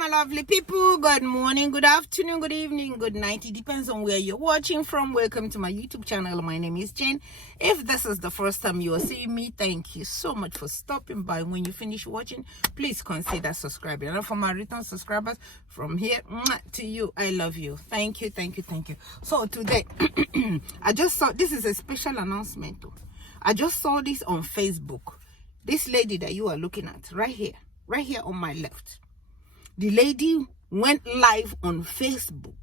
my lovely people. Good morning, good afternoon, good evening, good night. It depends on where you're watching from. Welcome to my YouTube channel. My name is Jane. If this is the first time you are seeing me, thank you so much for stopping by. When you finish watching, please consider subscribing. And for my return subscribers, from here to you, I love you. Thank you. So today, I just saw, this is a special announcement. I just saw this on Facebook. This lady that you are looking at right here on my left. The lady went live on Facebook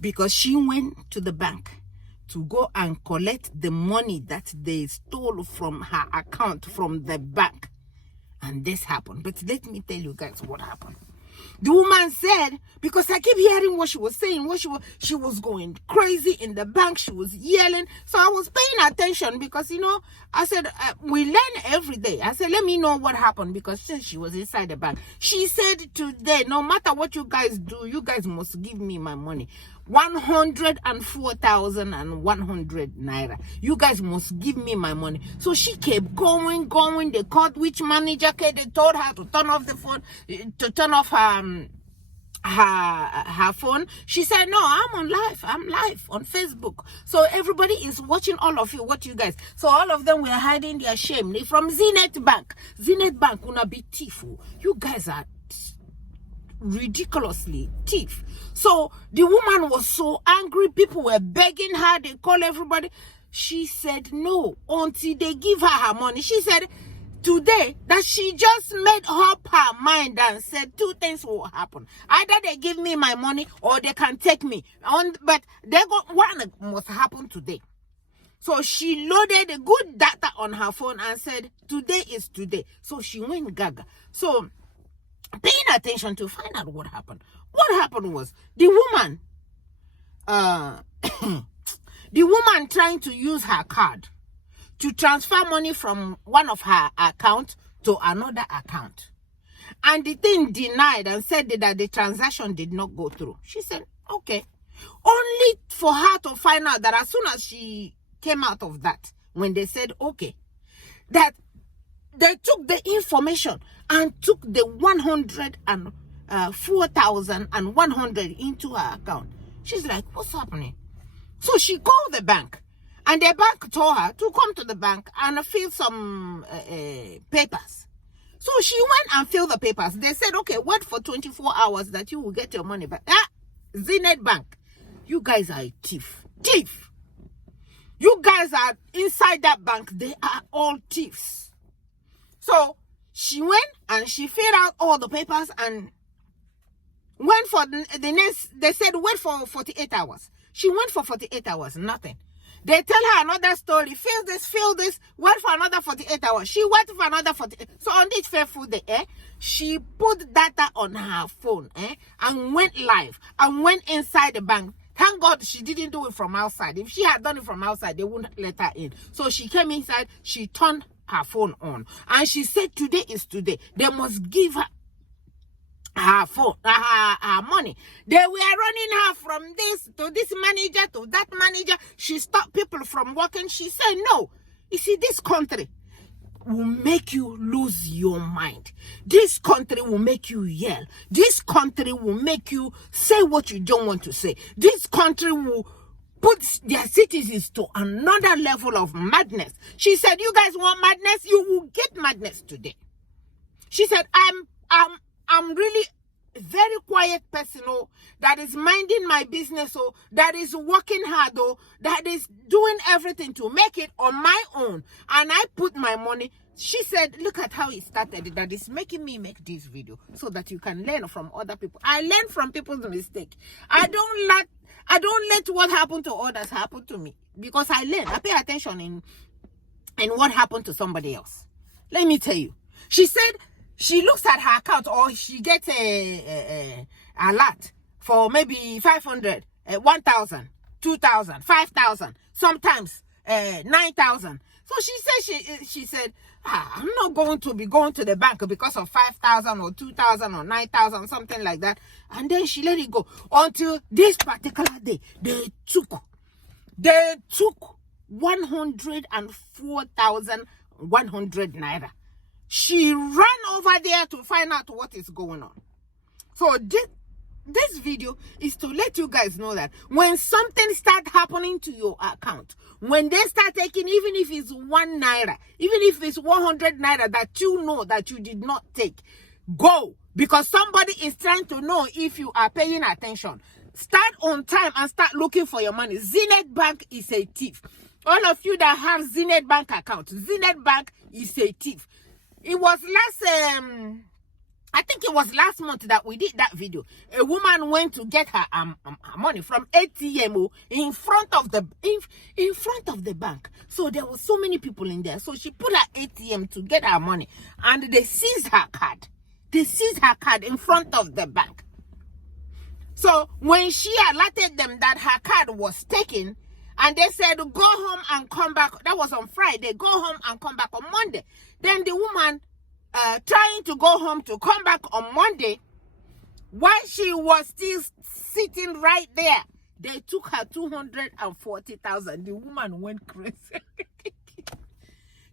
because she went to the bank to go and collect the money that they stole from her account from the bank. And this happened. But let me tell you guys what happened. The woman said, because I keep hearing what she was saying, she was going crazy in the bank, she was yelling. So I was paying attention because, I said, we learn every day. I said, let me know what happened, because since she was inside the bank, she said today, no matter what you guys do, you guys must give me my money. 104,100 naira. You guys must give me my money. So she kept going. They called which manager. They told her to turn off the phone, to turn off her phone. She said, no, I'm live on Facebook. So everybody is watching all of you, what you guys. So all of them were hiding their shame. They from Zenith Bank. Zenith Bank will not be thief. You guys are ridiculously thief. So the woman was so angry. People were begging her. They call everybody. She said no until they give her money. She said today that she just made up her mind and said two things will happen. Either they give me my money or they can take me. But one must happen today. So she loaded a good data on her phone and said today is today. So she went gaga. So paying attention to find out what happened. What happened was the woman, the woman trying to use her card to transfer money from one of her accounts to another account. And the thing denied and said that the transaction did not go through. She said, okay. Only for her to find out that as soon as she came out of that, when they said, okay, that they took the information and took the 104,100 into her account. She's like, what's happening? So she called the bank, and the bank told her to come to the bank and fill some papers. So she went and filled the papers. They said, okay, wait for 24 hours that you will get your money back. Zenith Bank, you guys are a thief. You guys are inside that bank. They are all thieves. So she went and she filled out all the papers and went for the next. They said wait for 48 hours. She went for 48 hours, nothing. They tell her another story. Fill this. Wait for another 48 hours. She waited for another 48. So on this faithful day, she put data on her phone, and went live and went inside the bank. Thank God she didn't do it from outside. If she had done it from outside, they wouldn't let her in. So she came inside. She turned her phone on, and she said today is today. They must give her her phone, her money. They were running her from this to this manager to that manager. She stopped people from working. She said no. You see, this country will make you lose your mind. This country will make you yell. This country will make you say what you don't want to say. This country will put their citizens to another level of madness. She said, you guys want madness? You will get madness today. She said, I'm really a very quiet person, that is minding my business, that is working hard, that is doing everything to make it on my own. And I put my money. She said, look at how it started. That is making me make this video so that you can learn from other people. I learn from people's mistake. I don't let what happened to others happen to me, because I learn. I pay attention in what happened to somebody else. Let me tell you. She said she looks at her account, or she gets a lot for maybe 500, 1,000, 2,000, 5,000, sometimes 9,000. So she said, I'm not going to be going to the bank because of 5,000 or 2,000 or 9,000, something like that. And then she let it go until this particular day. They took 104,100 naira. She ran over there to find out what is going on. So So this video is to let you guys know that when something start happening to your account, when they start taking, even if it's 1 naira, even if it's 100 naira that you know that you did not take, go, because somebody is trying to know if you are paying attention. Start on time and start looking for your money. Zenith Bank is a thief. All of you that have Zenith Bank account, Zenith Bank is a thief. It was I think it was last month that we did that video. A woman went to get her money from ATM in front of the bank. So there were so many people in there. So she put her ATM to get her money, and they seized her card. They seized her card in front of the bank. So when she alerted them that her card was taken, and they said, go home and come back. That was on Friday. Go home and come back on Monday. Then the woman trying to go home to come back on Monday, while she was still sitting right there, they took her 240,000. The woman went crazy.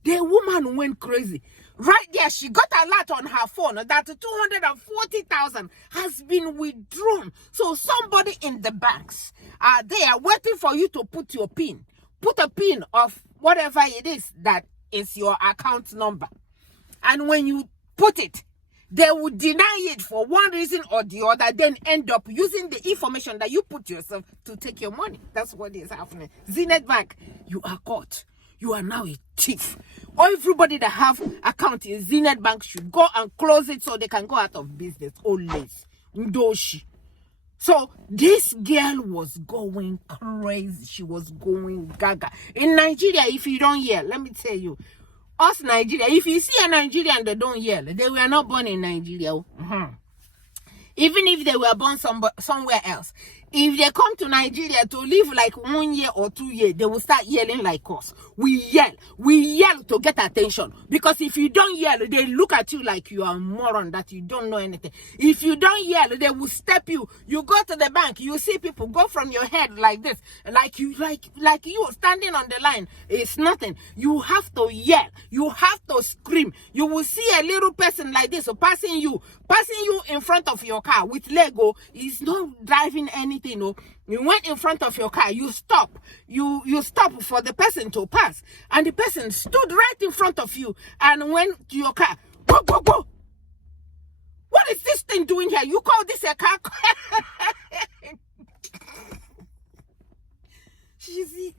The woman went crazy. Right there, she got a lot on her phone that 240,000 has been withdrawn. So somebody in the banks are there waiting for you to put your PIN. Put a PIN of whatever it is that is your account number. And when you put it, they will deny it for one reason or the other, then end up using the information that you put yourself to take your money. That's what is happening. Zenith Bank, you are caught. You are now a thief. Everybody that have account in Zenith Bank should go and close it so they can go out of business. Always. Ndoshi. So this girl was going crazy. She was going gaga. In Nigeria, if you don't yell, let me tell you, us Nigeria, if you see a Nigerian that don't yell, they were not born in Nigeria. Even if they were born somewhere else. If they come to Nigeria to live like 1 year or 2 years, they will start yelling like us. We yell to get attention. Because if you don't yell, they look at you like you are a moron, that you don't know anything. If you don't yell, they will step you. You go to the bank, you see people go from your head like this, like you standing on the line. It's nothing. You have to yell. You have to scream. You will see a little person like this passing you in front of your car with Lego. Is not driving anything. You went in front of your car, you stop. You stop for the person to pass. And the person stood right in front of you and went to your car. Go, go, go. What is this thing doing here? You call this a car? He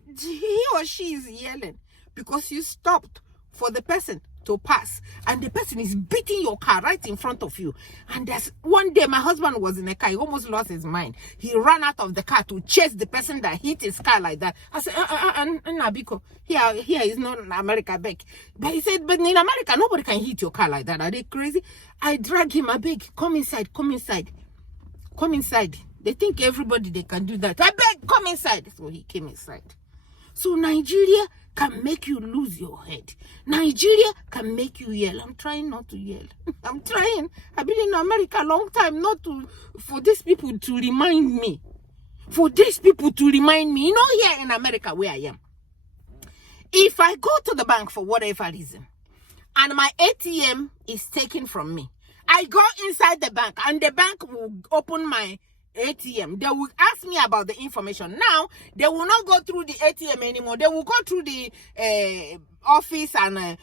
or she is yelling because you stopped for the person to pass, and the person is beating your car right in front of you. And there's one day my husband was in a car, he almost lost his mind. He ran out of the car to chase the person that hit his car like that. I said, Nabiko, here is not in America back. But he said, but in America nobody can hit your car like that. Are they crazy? I drag him, I beg, come inside. They think everybody they can do that. I beg, come inside. So he came inside. So Nigeria can make you lose your head. Nigeria can make you yell. I'm trying not to yell. I'm trying. I've been in America a long time for these people to remind me. You know, here in America where I am, if I go to the bank for whatever reason and my ATM is taken from me, I go inside the bank and the bank will open my ATM. They will ask me about the information. Now they will not go through the ATM anymore. They will go through the office and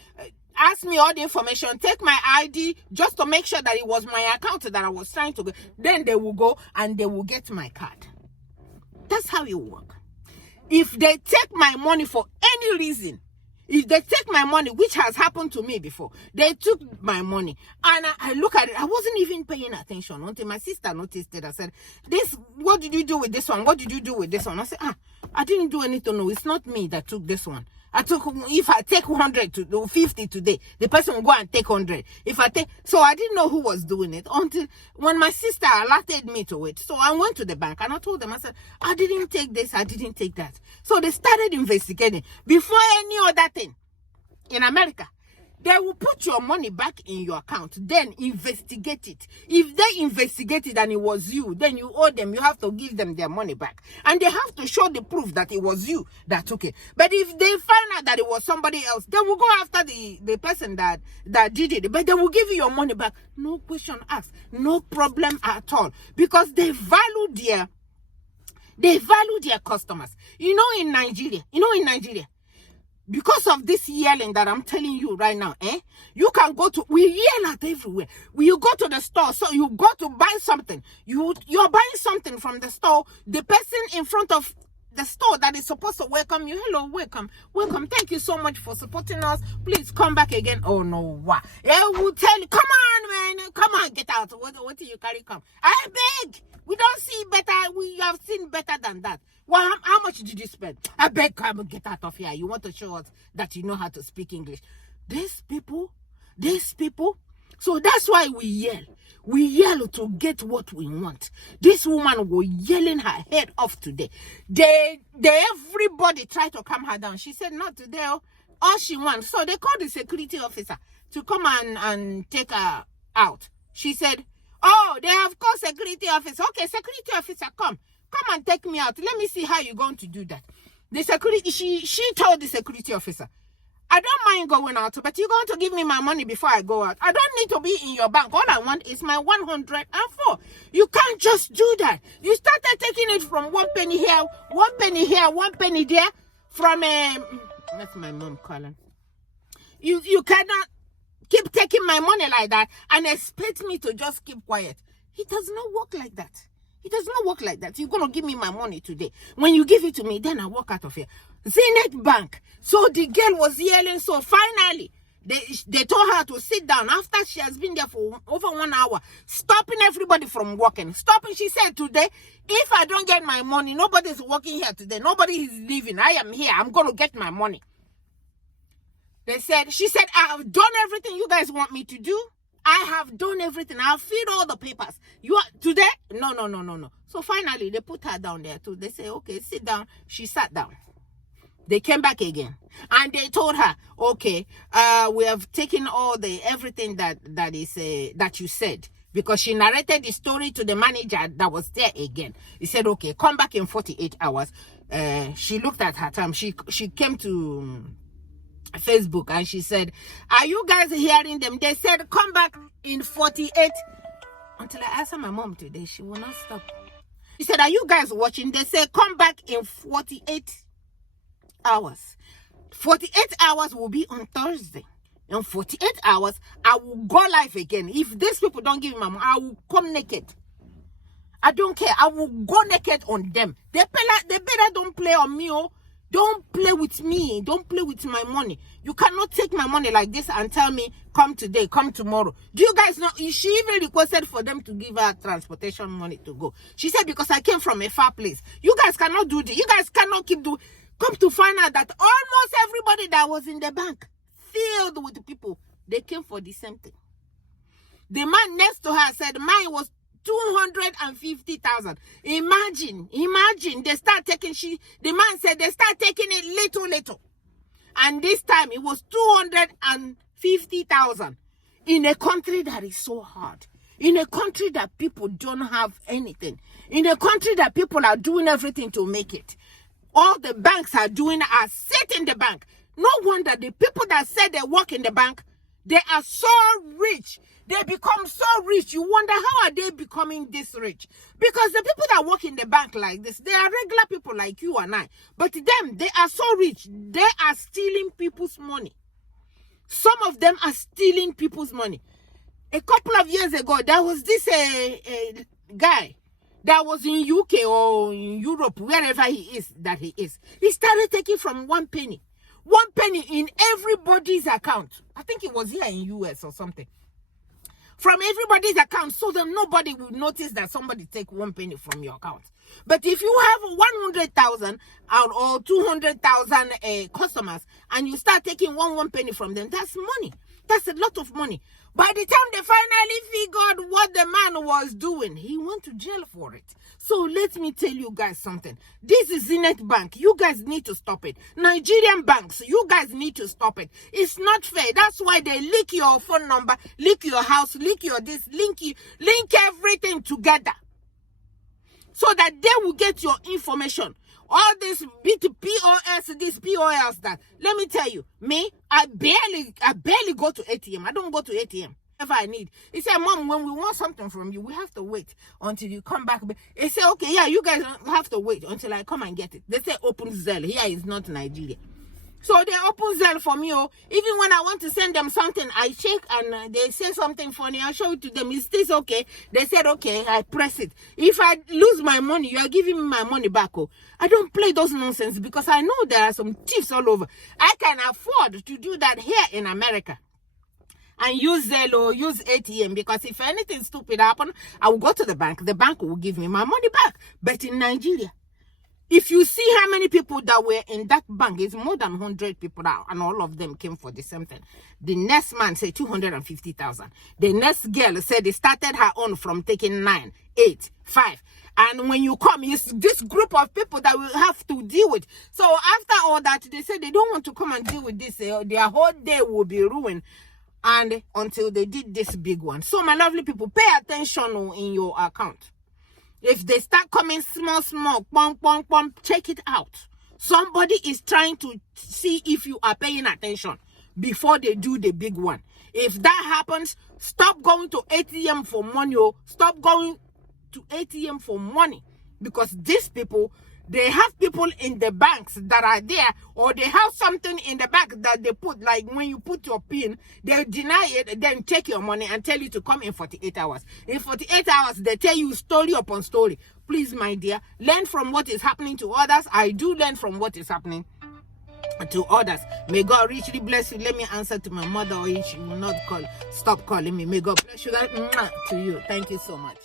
ask me all the information, take my ID just to make sure that it was my account that I was trying to go. Then they will go and they will get my card. That's how it works. If they take my money for any reason, if they take my money, which has happened to me before, they took my money. And I look at it, I wasn't even paying attention until my sister noticed it. I said, what did you do with this one? What did you do with this one? I said, I didn't do anything. No, it's not me that took this one. If I take 100 to 50 today, the person will go and take 100. So I didn't know who was doing it until when my sister alerted me to it. So I went to the bank and I told them, I said, I didn't take this, I didn't take that. So they started investigating. Before any other thing in America, They will put your money back in your account, then investigate it. If they investigate it and it was you, then you owe them. You have to give them their money back. And they have to show the proof that it was you that took it. But if they find out that it was somebody else, they will go after the person that did it. But they will give you your money back. No question asked. No problem at all. Because they value their customers. In Nigeria, because of this yelling that I'm telling you right now, you can go to, we yell at everywhere. You go to the store, so you go to buy something. You're buying something from the store. The person in front of the store that is supposed to welcome you, hello, welcome, thank you so much for supporting us. Please come back again. Oh no, what? We'll tell you, come on, man, come on, get out. What do you carry? Come, I beg. We don't see better. We have seen better than that. Well, how much did you spend? I beg, come and get out of here. You want to show us that you know how to speak English. These people. So that's why we yell. We yell to get what we want. This woman was yelling her head off today. Everybody tried to calm her down. She said, not today. All she wants. So they called the security officer to come and take her out. She said, oh, they have called security officer. Okay, security officer, come and take me out. Let me see how you're going to do that. The security, she told the security officer, I don't mind going out, but you're going to give me my money before I go out. I don't need to be in your bank. All I want is my 104. You can't just do that. You started taking it from 1 penny here, 1 penny here, 1 penny there. From that's my mom calling. You cannot keep taking my money like that and expect me to just keep quiet. It does not work like that. It does not work like that. You're going to give me my money today. When you give it to me, then I walk out of here. Zenith Bank. So the girl was yelling. So finally, they told her to sit down after she has been there for over 1 hour, stopping everybody from working. Stopping, she said, today, if I don't get my money, nobody's working here today. Nobody is leaving. I am here. I'm going to get my money. She said, I have done everything you guys want me to do. I have done everything. I've filled all the papers. Today? No. So finally, they put her down there too. They say, okay, sit down. She sat down. They came back again. And they told her, okay, we have taken all everything that you said. Because she narrated the story to the manager that was there again. He said, okay, come back in 48 hours. She looked at her time. She came to Facebook and she said, are you guys hearing them? They said, come back in 48. Until I asked my mom today, she will not stop. She said, are you guys watching? They said, come back in 48 hours. 48 hours will be on Thursday. In 48 hours, I will go live again. If these people don't give me my money, I will come naked. I don't care. I will go naked on them. They better don't play on me. Don't play with me. Don't play with my money. You cannot take my money like this and tell me, come today, come tomorrow. Do you guys know? She even requested for them to give her transportation money to go. She said, because I came from a far place. You guys cannot do this. You guys cannot keep doing. Come to find out that almost everybody that was in the bank, filled with people, they came for the same thing. The man next to her said, mine was 250,000. Imagine, they start taking, the man said they start taking it little. And this time it was 250,000 in a country that is so hard. In a country that people don't have anything. In a country that people are doing everything to make it. All the banks are doing are sit in the bank. No wonder the people that said they work in the bank, they are so rich. They become so rich. You wonder, how are they becoming this rich? Because the people that work in the bank like this, they are regular people like you and I. But them, they are so rich. They are stealing people's money. Some of them are stealing people's money. A couple of years ago, there was this guy that was in UK or in Europe, wherever he is. He started taking from 1 penny. 1 penny in everybody's account. I think it was here in US or something. From everybody's account, so that nobody will notice that somebody take 1 penny from your account. But if you have 100,000 or 200,000 customers and you start taking one penny from them, that's money. That's a lot of money. By the time they finally figured what the man was doing, he went to jail for it. So let me tell you guys something. This is Zenith Bank. You guys need to stop it. Nigerian banks, you guys need to stop it. It's not fair. That's why they leak your phone number, leak your house, leak your this, link everything together. So that they will get your information. All this POS, this POS, that. Let me tell you, me, I barely go to ATM. I don't go to ATM. Whatever I need. He said, Mom, when we want something from you, we have to wait until you come back. He said, okay, yeah, you guys have to wait until I come and get it. They say open Zelle. Here is not Nigeria. So they open Zelle for me. Oh, even when I want to send them something, I check and they say something funny. I show it to them. Is this okay? They said, okay, I press it. If I lose my money, you are giving me my money back. Oh, I don't play those nonsense because I know there are some thieves all over. I can afford to do that here in America. And use Zelle or use ATM, because if anything stupid happen, I will go to the bank. The bank will give me my money back. But in Nigeria, if you see how many people that were in that bank, it's more than 100 people now, and all of them came for the same thing. The next man said 250,000. The next girl said they started her own from taking 9, 8, 5. And when you come, it's this group of people that will have to deal with. So after all that, they said they don't want to come and deal with this. Their whole day will be ruined. And until they did this big one. So my lovely people, pay attention in your account. If they start coming small, check it out. Somebody is trying to see if you are paying attention before they do the big one. If that happens, stop going to ATM for money. Stop going to ATM for money. Because these people, they have people in the banks that are there, or they have something in the bank that they put, like when you put your PIN, they deny it, then take your money and tell you to come in 48 hours. In 48 hours, they tell you story upon story. Please, my dear, learn from what is happening to others. I do learn from what is happening to others. May God richly bless you. Let me answer to my mother, or she will not stop calling me. May God bless you guys. To you. Thank you so much.